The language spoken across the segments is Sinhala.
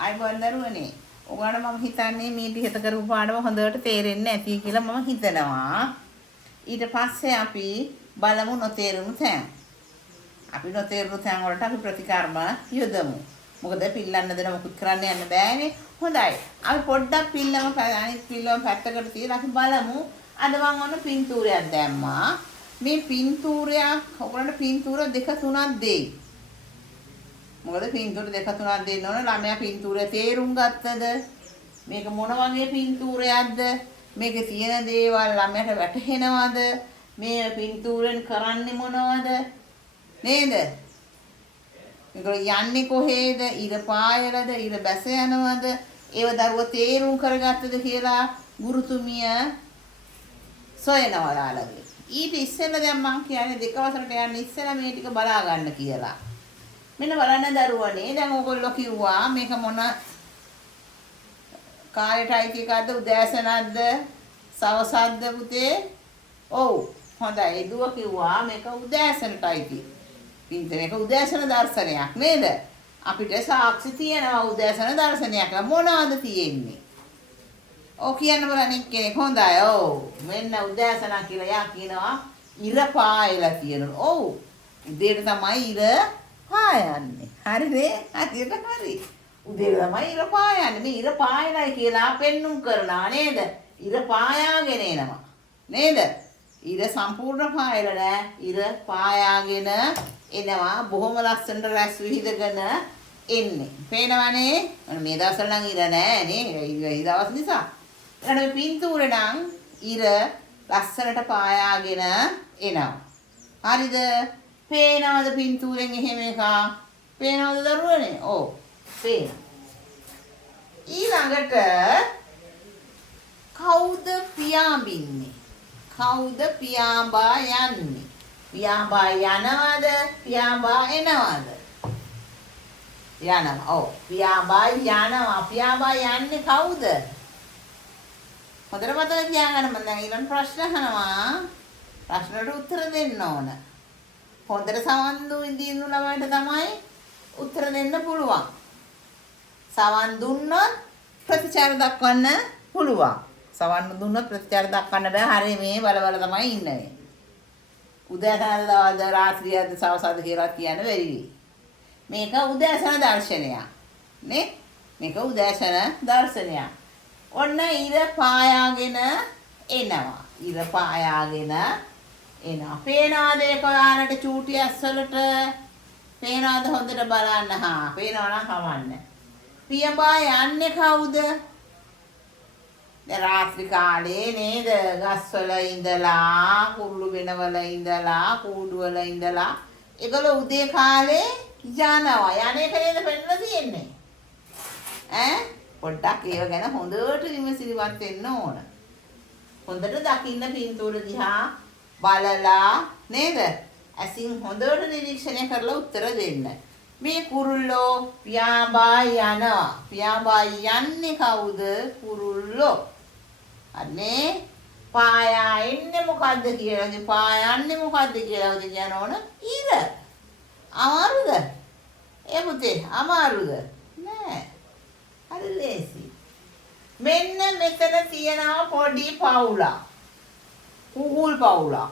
ආයිබෝන් දරුවනේ. ඔයාලට මම හිතන්නේ මේ ටික කරපු පාඩම හොඳට තේරෙන්නේ නැති කියලා මම හිතනවා. ඊට පස්සේ අපි බලමු නොතේරුණු තැන්. අපි නොතේරුණු තැන් වලට අපි ප්‍රතිකර්ම යොදමු. මොකද පිල්ලන්න දෙන මොකුත් කරන්න යන්න බෑනේ. හොඳයි. අපි පොඩ්ඩක් අනිත් පිල්ලම පැත්තකට තියලා අපි බලමු. අද මම ඔන්න පින්තූරයක් දැම්මා. මේ පින්තූරයක් ඔයගොල්ලන්ට පින්තූර 2 3ක් දෙයි. මොකද පින්තූර 2 3ක් දෙන්න ඕන ළමයා පින්තූරය තේරුම් ගත්තද? මේක මොන වගේ පින්තූරයක්ද? මේකේ තියෙන දේවල් ළමයාට වැටහෙනවද? මේ පින්තූරෙන් කරන්නේ මොනවද? නේද? මේක යන්නේ කොහේද? ඉර පායලද? ඉර බැස යනවද? ඒව දරුවෝ තේරුම් කරගත්තද කියලා ගුරුතුමිය සොයනවා යාළුවෝ. ඊට ඉස්සෙල්ලා දැන් මං කියන්නේ 2 වසරට යන්න ඉස්සෙල්ලා මේ ටික බලා ගන්න කියලා. මෙන්න බලන්න දරුවනේ දැන් ඕගොල්ලෝ කිව්වා මේක මොන කාලයට අයිති එකක්ද උදෑසනක්ද සවසක්ද පුතේ? ඔව් හොඳයි දුව කිව්වා මේක උදෑසනට අයිති. මේක උදෑසන දර්ශනයක් නේද? අපිට සාක්ෂි තියෙනවා උදෑසන දර්ශනයක්. මොනවද තියෙන්නේ? ඔව් කියන්න බලන්න එක්කෙනෙක් හොඳයි. ඔව් මෙන්න උදෑසන කියලා යා කියනවා ඉර පායලා තියෙනවා. ඔව් උදේට තමයි ඉර පායන්නේ. හරිනේ? හරියට හරි. උදේට තමයි ඉර පායන්නේ. මේ ඉර පායනයි කියලා පෙන්눔 කරනවා නේද? ඉර පායාගෙන එනවා. නේද? ඉර සම්පූර්ණ පායලා නෑ. ඉර පායාගෙන එනවා. බොහොම ලස්සනට රැස් විහිදගෙන එන්නේ. පේනවනේ? මේ දවස්වල නම් ඉර නෑ නේ. ඒ දවස් නිසා. ඊළඟ පින්තූරේ නම් ඉර ලස්සනට පායාගෙන එනවා. හරිද? පේනවද පින්තූරෙන් එහෙම එකක්? පේනවද දරුවනේ? ඔව්. පේනවා. ඊළඟට කවුද පියාඹින්නේ? කවුද පියාඹා යන්නේ? පියාඹා යනවද? පියාඹා එනවද? යනවා. ඔව්. පියාඹා යනවා. පියාඹා යන්නේ කවුද? හොඳට මතක තියාගන්න මම දැන් ඊළඟ ප්‍රශ්න අහනවා. ප්‍රශ්නට උත්තර දෙන්න ඕන. හොඳට සවන් දුන්න ළමයිට තමයි උත්තර දෙන්න පුළුවන්. සවන් දුන්නොත් ප්‍රතිචාර දක්වන්න පුළුවන්. සවන් දුන්නොත් ප්‍රතිචාර දක්වන්න බෑ. හරිය මේ බල තමයි ඉන්නේ. උදෑසන දවල්ද රාත්‍රියද සවසද කියලා කියන්න බැරි වෙයි. මේක උදෑසන දර්ශනයක්. නේ? මේක උදෑසන දර්ශනයක්. ඔන්න ඉර පායාගෙන එනවා. ඉර පායාගෙන එනවා. පේනවද ඒක ඔයාලට චූටි ඇස්වලට? පේනවද හොඳට බලන්න. හා පේනවා නම් කවන්න. පියඹා යන්නේ කවුද? දැන් රාත්‍රී කාලේ නේද? ගස්වල ඉඳලා, කුරුළු වෙනවල ඉඳලා, කූඩුවල ඉඳලා ඒගොල්ලෝ උදේ කාලේ යනවා. යන්නේ කලේද පෙන්නලා තියෙන්නේ? ඈ පොඩ්ඩක් ඒව ගැන හොඳට විමසිලිමත් වෙන්න ඕන. හොඳට දකින්න පින්තූර දිහා බලලා නේද? ඇසින් හොඳට නිරීක්ෂණය කරලා උත්තර දෙන්න. මේ කුරුල්ලෝ පියාඹා යනවා. පියාඹා යන්නේ කවුද? කුරුල්ලෝ. අනේ පායා එන්නේ මොකද්ද කියලාද? පායන්නේ මොකද්ද කියලාද කියන්න ඕන? ඉර. අමාරුද? ඒ පුතේ අමාරුද? නෑ. හරි ලේසි. මෙන්න මෙතන තියෙනවා පොඩි පවුලක්. කුකුල් පවුලක්.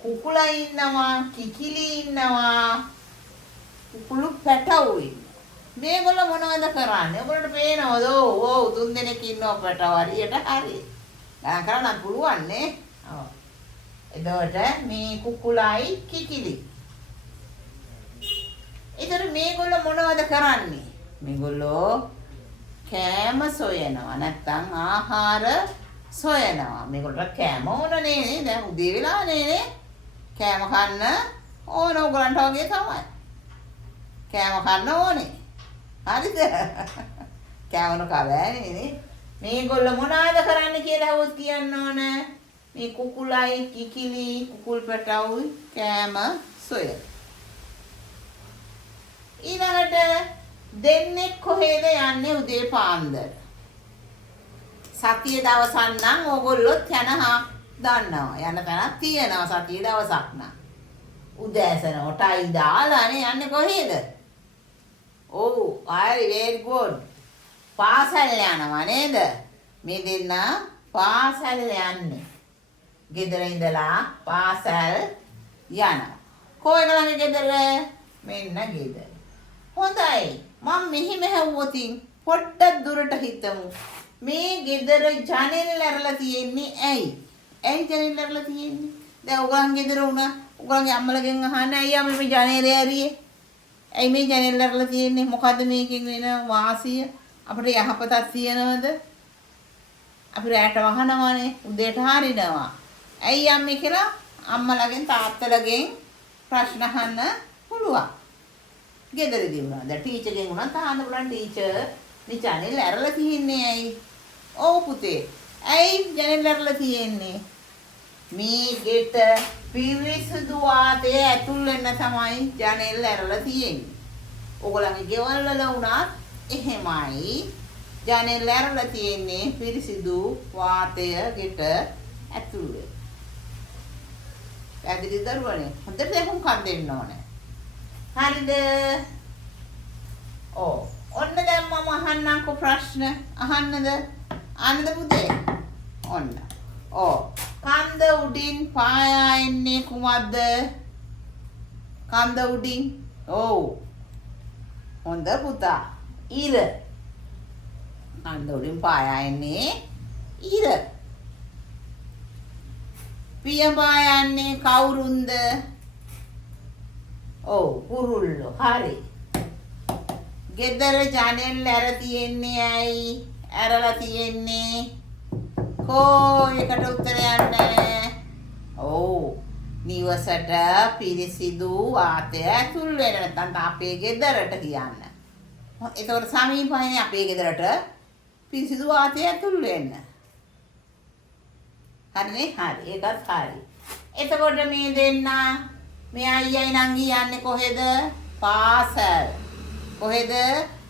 කුකුලා ඉන්නවා, කිකිලි ඉන්නවා, කුකුළු පැටවු ඉන්නවා. මේගොල්ලෝ මොනවද කරන්නේ? ඔයගොල්ලන්ට පේනවද? ඔව් තුන් දෙනෙක් ඉන්නවා පැටව හරියට හරි. ගණන් කරන්න පුළුවන් නේ. ඔව්. එතකොට මේ කුකුලයි කිකිලි. ඒතර මේගොල්ලෝ මොනවද කරන්නේ? මේගොල්ලෝ කෑම සොයනවා නැත්නම් ආහාර සොයනවා. මේගොල්ලෝ කෑම ඕනනේ. දැන් උදේ වෙලානේ නේ. කෑම කන්න ඕන ඔයගොල්ලන්ට වගේ තමයි. කෑම කන්න ඕනේ. හරිද? කෑම නොකවෑනේ නේ. මේගොල්ලෝ මොනවද කරන්න කියලා හවුස් කියන්න ඕන. මේ කුකුලයි කිකිලි කුකුල් පැටවුයි කෑම සොය. ඊළඟට දෙන්නෙක් කොහෙද යන්නේ උදේ පාන්දර? සතිය දවසක් නම් ඕගොල්ලොත් යනවා දන්නවා. යන තැනක් තියෙනවා සතිය දවසක් නම්. උදෑසන ඔටයි දාලානේ යන්නේ කොහෙද? ඔව් හරි very good. පාසල් යනවා නේද? මේ දෙන්න පාසල් යන්නේ. ගෙදර ඉඳලා පාසල් යනවා. කොහෙද ළඟ ගෙදර? මෙන්න ගෙදර. හොඳයි. මම මෙහි මෙහෙව්වොතින් පොඩ්ඩක් දුරට හිතමු. මේ ගෙදර ජනෙල් ඇරලා තියෙන්නේ ඇයි? ඇයි ජනෙල් ඇරලා තියෙන්නේ? දැන් ඔයගොල්ලන් ගෙදර වුණා. ඔයගොල්ලන්ගේ අම්මලගෙන් අහන්න ඇයි අම්මේ මේ ජනේලය ඇරියේ? ඇයි මේ ජනෙල් ඇරලා තියෙන්නේ? මොකද්ද මේකෙන් වෙන වාසිය? අපිට යහපතක් තියනවද? අපි රැට වහනවනේ, උදේට හරිනවා. ඇයි අම්මේ කියලා අම්මලගෙන් තාත්තලගෙන් ප්‍රශ්න අහන්න පුළුවන්. ගෙදරදී වුණා. දැන් ටීචර්ගෙන් වුණා තාන්න පුළුවන් ටීචර් මේ ජනෙල් ඇරලා තියන්නේ ඇයි? ඔව් පුතේ. ඇයි ජනෙල් ඇරලා තියෙන්නේ? මේ ගෙට පිරිසිදු වාතය ඇතුල් වෙන්න තමයි ජනෙල් ඇරලා තියෙන්නේ. ඕගොල්ලන්ගේ ගෙවල් වල වුණත් එහෙමයි. ජනෙල් ඇරලා තියෙන්නේ පිරිසිදු වාතය ගෙට ඇතුල් වෙන්න. පැහැදිලි දරුවනේ. හොඳට එහුම්කම් දෙන්න ඕනේ. හරිද? ඔව්. ඔන්න දැන් මම අහන්නම්කෝ ප්‍රශ්න. අහන්නද? අහන්නද පුතේ? ඔන්න. ඔව්. කන්ද උඩින් පායා එන්නේ කුමක්ද? කන්ද උඩින්. ඔව්. හොඳ පුතා. ඉර. කන්ද උඩින් පායා එන්නේ ඉර. පියඹා යන්නේ කවුරුන්ද? ඔව් කුරුල්ලෝ. හරි. ගෙදර ජනෙල් ඇර තියෙන්නේ ඇයි? ඇරලා තියෙන්නේ. කෝ එකට උත්තර යන්නේ. ඔව්. නිවසට පිරිසිදු වාතය ඇතුල් වෙන නැත්නම් අපේ ගෙදරට කියන්න. ඒතකොට සමීපයිනේ අපේ ගෙදරට පිරිසිදු වාතය ඇතුල් වෙන්න. හරිනේ? හරි. ඒකත් හරි. එතකොට මේ දෙන්න මේ අයියයි නංගි යන්නේ කොහෙද? පාසල්. කොහෙද?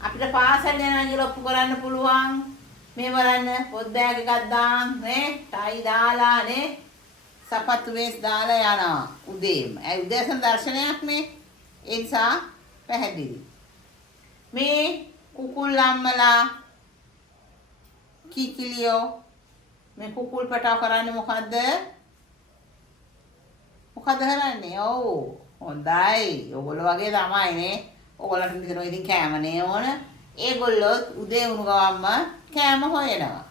අපිට පාසල් යනවා කියලා ඔප්පු කරන්න පුළුවන්. මේ බලන්න පොත් බෑග් එකක් දාන් නේ ටයි දාලා නේ සපත්තු වේස් දාලා යනවා උදේම. ඒ උදෑසන දර්ශනයක් මේ. ඒ නිසා පැහැදිලි. මේ කුකුල් අම්මලා කිකිලියෝ මේ කුකුල් පැටව කරන්නේ මොකද්ද? මොකද කරන්නේ? ඔව් හොඳයි. ඔයගොල්ලෝ වගේ තමයි නේ. ඔයගොල්ලන්ට විතරයි ඉතින් කෑමනේ ඕන. ඒගොල්ලෝ උදේ වුණු ගමන්ම කෑම හොයනවා.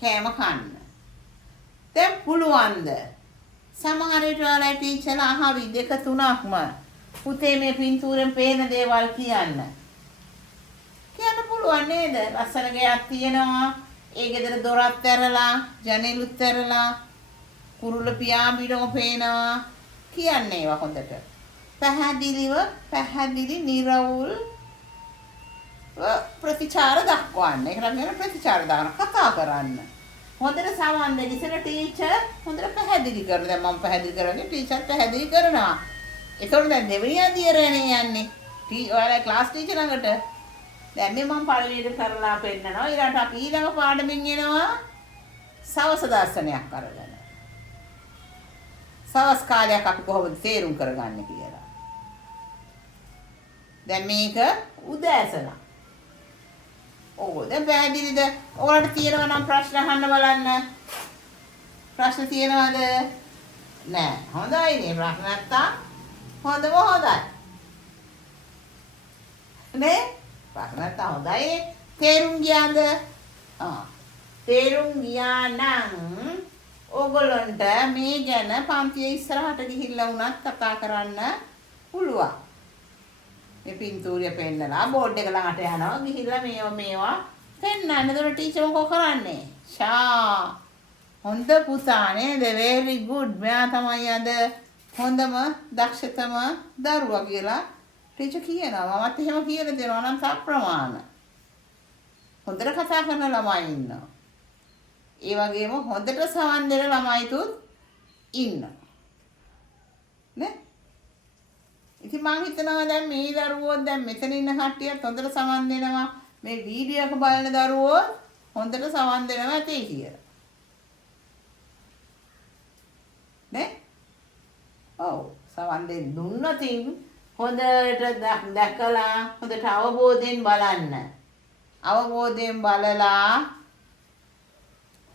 කෑම කන්න. දැන් පුළුවන්ද? සමහර විට ඔයාලා ටීචර්ලා අහවි දෙක තුනක්ම පුතේ මේ පින්තූරෙන් පේන දේවල් කියන්න. කියන්න පුළුවන් නේද? ලස්සන ගයක් තියෙනවා. ඒ ගෙදර දොරත් ඇරලා, ජනෙලුත් ඇරලා, කුරුල්ල පියාඹිනව පේනවා. කියන්නේ ඒවා හොඳට. පැහැදිලි නිරවුල් ප්‍රතිචාර දක්වන්න. ඒකට කියන ප්‍රතිචාර දාන කතා කරන්න. හොඳට සමන් දෙන්න ඉතින් ටීචර් හොඳට පැහැදිලි කරනවා. දැන් මම පැහැදිලි කරන්නේ ටීචර් පැහැදිලි කරනවා. ඒතකොට දැන් දෙවෙනි අදියරනේ යන්නේ. ඔයාලා ක්ලාස් ටීචර් ළඟට. දැන් මේ මම පළවෙනිට කරලා පෙන්නනවා. ඊළඟට අපි ඊළඟ පාඩමින් එනවා සවස් දර්ශනයක් අරගෙන. සවස් කාලයක් අපි කොහොමද තේරුම් කරගන්නේ කියලා. දැන් මේක උදෑසන. ඔව් දැන් පැහැදිලිද? ඔයාලට තියෙනවා නම් ප්‍රශ්න අහන්න බලන්න. ප්‍රශ්න තියෙනවද? නෑ. හොඳයි නේ ප්‍රශ්න නැත්තම් හොඳම හොඳයි. නේ? ප්‍රශ්න නැත්තම් හොඳයි. තේරුම් ගියාද? තේරුම් ගියා නම් ඕගොල්ලන්ට මේ ගැන පන්තිය ඉස්සරහට ගිහිල්ලා වුණත් කතා කරන්න පුළුවන්. මේ පින්තූරය පෙන්නලා බෝඩ් එක ළඟට යනවා ගිහිල්ලා මේවා පෙන්නන්න. ඒතකොට ටීචර් මොකෝ කරන්නේ? ෂා හොඳ පුතා නේද? very good. මෙයා තමයි අද හොඳම දක්ෂතම දරුවා කියලා ටීචර් කියනවා. මමත් එහෙම කියලා දෙනවා නම් සප්‍රමාණ. හොඳට කතා කරන ළමයි ඉන්නවා. ඒ වගේම හොඳට සවන් දෙන ළමයිතුත් ඉන්නවා. නේ? ඉතින් මම හිතනවා දැන් මේ දරුවෝ දැන් මෙතන ඉන්න කට්ටියත් හොඳට සවන් දෙනවා. මේ වීඩියෝ එක බලන දරුවෝ හොඳට සවන් දෙනවා ඇති කියලා. නේ? ඔව් සවන් දෙන්න දුන්නොතින් හොඳට දැකලා හොඳට අවබෝධයෙන් බලන්න. අවබෝධයෙන් බලලා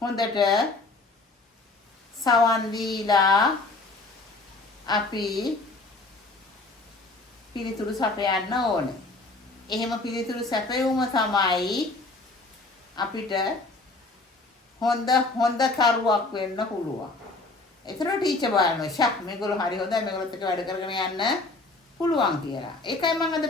හොඳට සවන් දීලා අපි පිළිතුරු සපයන්න ඕනේ. එහෙම පිළිතුරු සැපයුම තමයි අපිට හොඳ කරුවක් වෙන්න පුළුවන්. ඒතර ටීචර් බලනවා ෂක් මේගොල්ලෝ හරි හොඳයි මේගොල්ලොත් එක්ක වැඩ කරගෙන යන්න පුළුවන් කියලා. ඒකයි මම අද